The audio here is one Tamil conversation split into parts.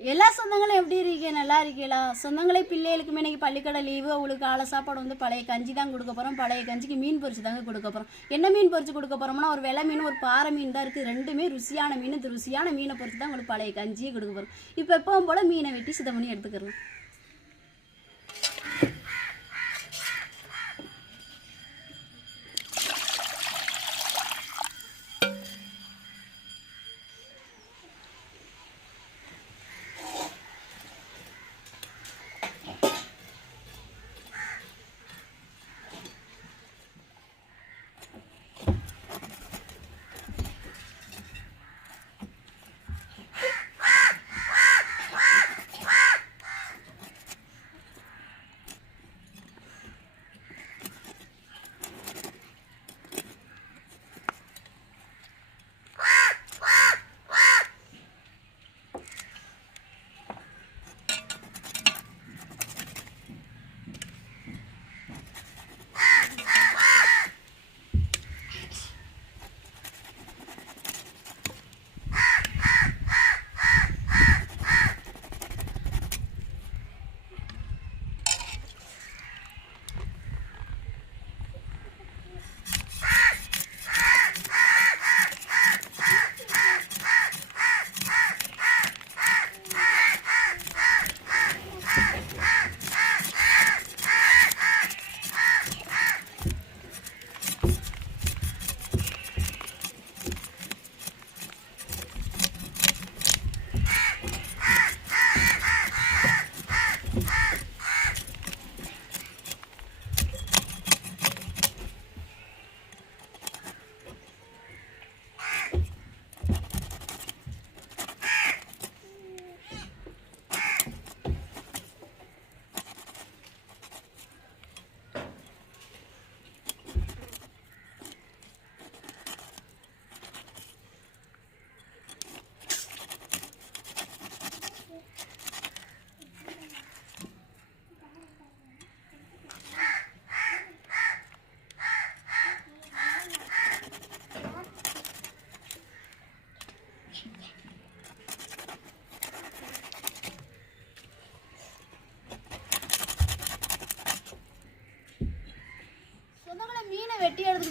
எல்லா சொந்தங்களும் எப்படி இருக்கீங்க? நல்லா இருக்கீங்களா? சொந்தங்களே பிள்ளைகளுக்குமே இன்னைக்கு பள்ளிக்கடை லீவு அவளுக்கு காலை சாப்பாடு வந்து பழைய கஞ்சி தான் கொடுக்க போகிறோம் பழைய கஞ்சிக்கு மீன் பொரிச்சு தாங்க கொடுக்க போகிறோம் என்ன மீன் பொரிச்சு கொடுக்க போகிறோம்னா ஒரு வெலை மீன் ஒரு பாறை மீன் தான் இருக்குது ரெண்டுமே ருசியான மீன் இந்த ருசியான மீனை பொரிச்சு தான் உங்களுக்கு பழைய கஞ்சியே கொடுக்க போகிறோம் இப்போ எப்பவும் போல் மீனை வெட்டி சுத்தம் பண்ணி எடுத்துக்கிறோம்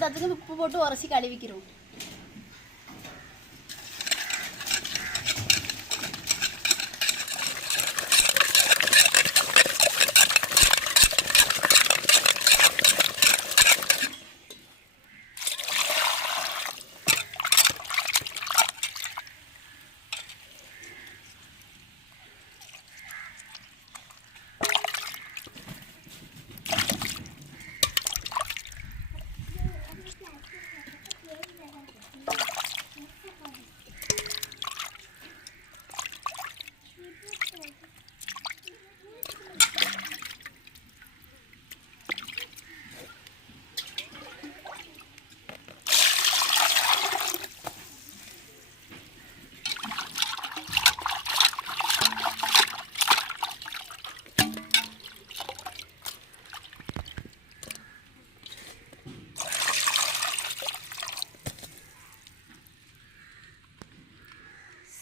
வெட்டி உப்பு போட்டு உரசி கழுவிக்கிறோம்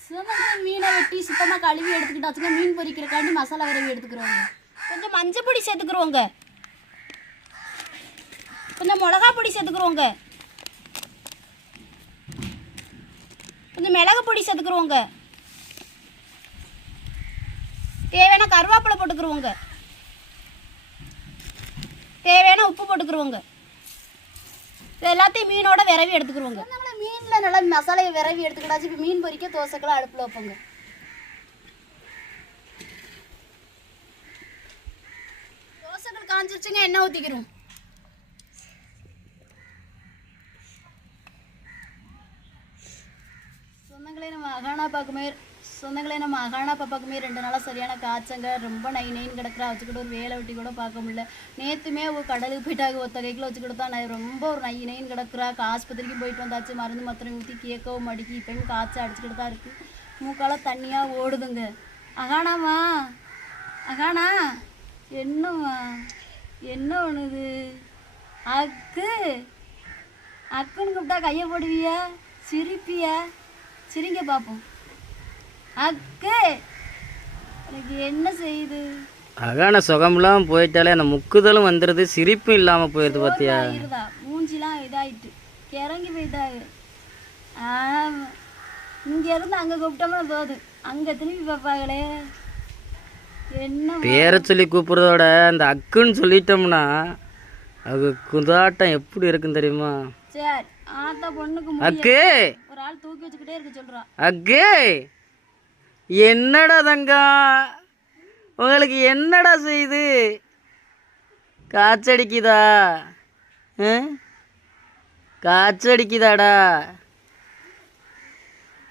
சொந்தங்களை மீனை வெட்டி சுத்தமாக கழுவி எடுத்துக்கிட்டாச்சுங்க மீன் பொரிக்கிறக்காண்டி மசாலா விரவி எடுத்துக்கிறோங்க. கொஞ்சம் மஞ்சள் பொடி சேர்த்துக்கிறோங்க. கொஞ்சம் மிளகா பொடி சேர்த்துக்கிறோங்க. கொஞ்சம் மிளகு பொடி சேர்த்துக்கிறோங்க. தேவையான கருவேப்பிலை போட்டுக்கிறோங்க. தேவையான உப்பு போட்டுக்கிறோங்க. எல்லாத்தையும் மீனோட விரவி எடுத்துக்கிறோங்க. மீனில் நல்லா மசாலையை விரவி எடுத்துக்கிட்டாச்சு. இப்போ மீன் பொரிக்க தோசைக்கெல்லாம் அடுப்பில் வைப்போங்க. காஞ்சிருச்சுங்க எண்ணெய் ஊற்றிக்கிறோம் சொந்தங்களே நம்ம அகானா பார்க்குமே சொந்தங்களே நம்ம அகானா பாப்பாக்குமே ரெண்டு நாளாக சரியான காய்ச்சங்க. ரொம்ப நை நைன் கிடக்குறா வச்சுக்கிட்டு ஒரு வேலை வெட்டி கூட பார்க்க முடியல. நேற்றுமே ஒரு கடலுக்கு போயிட்டாங்க ஒத்தகைக்கில் வச்சுக்கிட்டு தான் நான் ரொம்ப ஒரு நை நைன் கிடக்குறா. ஆஸ்பத்திரிக்கு போயிட்டு வந்தாச்சு மருந்து மாத்திரை ஊற்றி கேட்கவும் மடிக்கி இப்போயும் காய்ச்சல் அடிச்சுக்கிட்டு தான் இருக்குது மூக்கால தண்ணியாக ஓடுதுங்க. அகானாமா அகானா? என்னம்மா என்ன ஒண்ணுது அக்கு. அக்குன்னு கூப்பிட்டா கையை போடுவியா? சிரிப்பியா? சிரிங்க பார்ப்போம் அக்கு. எனக்கு என்ன செய்யுது? அகான சுகம்லாம் போயிட்டாலே அந்த முக்குதலும் வந்துடுது சிரிப்பும் இல்லாமல் போயிடுது பார்த்தியா மூஞ்சிலாம் இதாயிட்டு. கிறங்கி போயிட்டாரு. இங்க இருந்து அங்க கூப்பிட்டோம்னா போகுது அங்க திரும்பி பார்ப்பாங்களே. பேரை சொல்லி கூப்பிட்றதோட அந்த அக்குன்னு சொல்லிட்டோம்னா அது குதாட்டம் எப்படி இருக்குன்னு தெரியுமா? அக்கு! அக்கு! என்னடா தங்கம் உங்களுக்கு என்னடா செய்யுது காய்ச்சடிக்குதா? காய்ச்சடிக்குதாடா?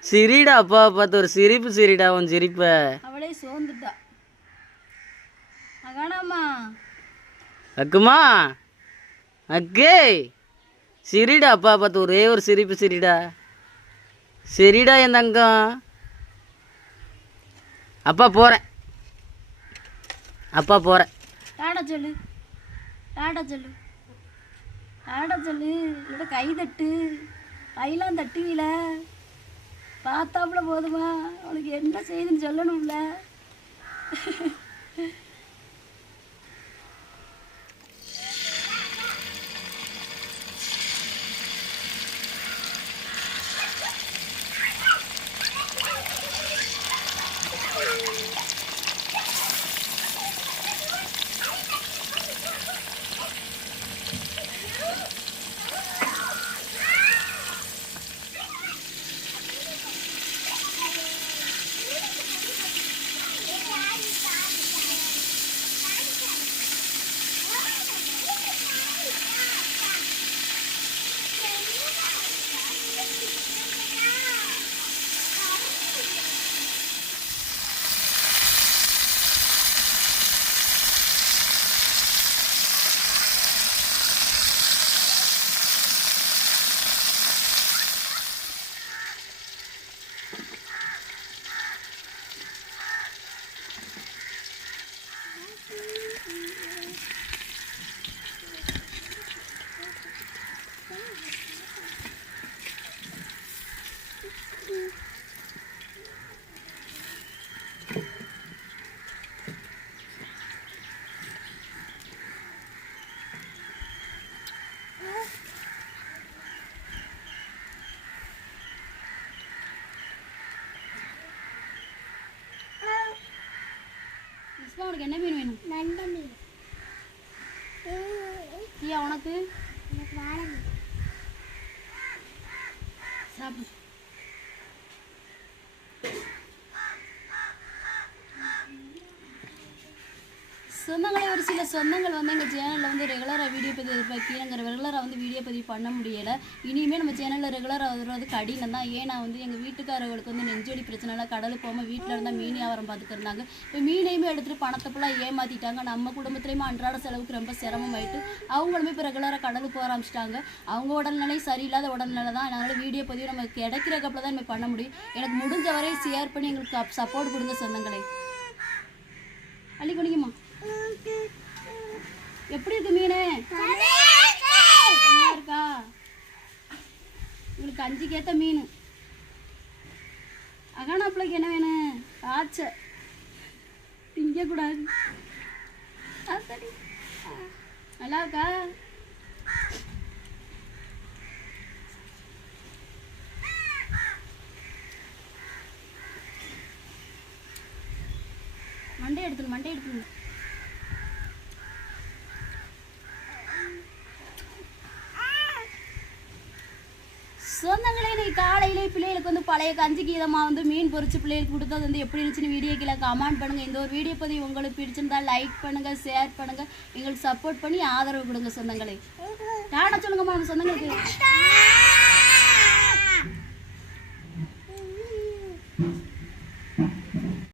சிரிடா அப்பா பார்த்து ஒரு சிரிப்பு சிரிடா உன் சிரிப்பை. அவளே சோர்ந்துட்டா. அக்குமா அக்கே சிரிடா அப்பா பார்த்து ஒரே ஒரு சிரிப்பு சிரிடா. சரிடா என் தங்கம். அப்பா போகிறேன் அப்பா போகிறேன் டாடா சொல்லு. டாடா சொல்லு. டாடா சொல்லு. இல்லை கை தட்டு. கையெல்லாம் தட்டுவீல. பார்த்தாப்புல போதுமா. உனக்கு என்ன செய்யுதுன்னு சொல்லணும்ல. விஸ்வா உனக்கு என்ன மீன் வேணும்? நண்டை மீன். ஐயா உனக்கு? எனக்கு வாழை மீன். சாப்பிடு. சொந்தங்களே ஒரு சில சொந்தங்கள் வந்து எங்கள் சேனலில் வந்து ரெகுலராக வீடியோ பதிவு எதிர்பார்க்கிறேங்கிற ரெகுலராக வந்து வீடியோ பதிவு பண்ண முடியலை. இனிமேல் நம்ம சேனலில் ரெகுலராக வருவது கடினம் தான். ஏன்னா வந்து எங்கள் வீட்டுக்காரர்களுக்கு வந்து நெஞ்சோடி பிரச்சனைலாம் கடலுக்கு போகாமல் வீட்டில் இருந்தால் மீன் வியாபாரம் பார்த்துக்கிறாங்க இப்போ மீனையுமே எடுத்துகிட்டு பணத்தை ஃபுல்லாக ஏமாற்றிட்டாங்க நம்ம குடும்பத்துலேயுமே அன்றாட செலவுக்கு ரொம்ப சிரமமாயிட்டு அவங்களுமே இப்போ ரெகுலராக கடலுக்கு போக ஆரம்பிச்சிட்டாங்க. அவங்க உடல்நிலை சரியில்லாத உடல்நிலை தான். அதனால் வீடியோ பதிவு நம்ம கிடைக்கிற கப்பில் தான் நம்ம பண்ண முடியும். எனக்கு முடிஞ்ச வரை ஷேர் பண்ணி எங்களுக்கு சப்போர்ட் கொடுங்க சொந்தங்களே. அள்ளி குடிக்குமா எப்படி இருக்கு மீன்? இருக்கா? உங்களுக்கு அஞ்சுக்கு ஏற்ற மீன். அகானாப்பிளைக்கு என்ன வேணும் ஆச்ச. திங்கக்கூடாது. அதாடி. நல்லா இருக்கா? மண்டே எடுத்துரு மண்டே எடுத்துருங்க சொந்தங்களே இன்னைக்கு காலையிலே பிள்ளைகளுக்கு வந்து பழைய கஞ்சி கீதமாக வந்து மீன் பொறிச்சு பிள்ளைகளுக்கு கொடுத்தது வந்து எப்படி இருந்துச்சுன்னு வீடியோ கீழே கமெண்ட் பண்ணுங்கள் இந்த ஒரு வீடியோ பதிவு உங்களுக்கு பிடிச்சிருந்தா லைக் பண்ணுங்கள் ஷேர் பண்ணுங்கள் எங்களுக்கு சப்போர்ட் பண்ணி ஆதரவு கொடுங்க சொந்தங்களே. காண சொல்லுங்கம்மா சொந்தங்களுக்கு?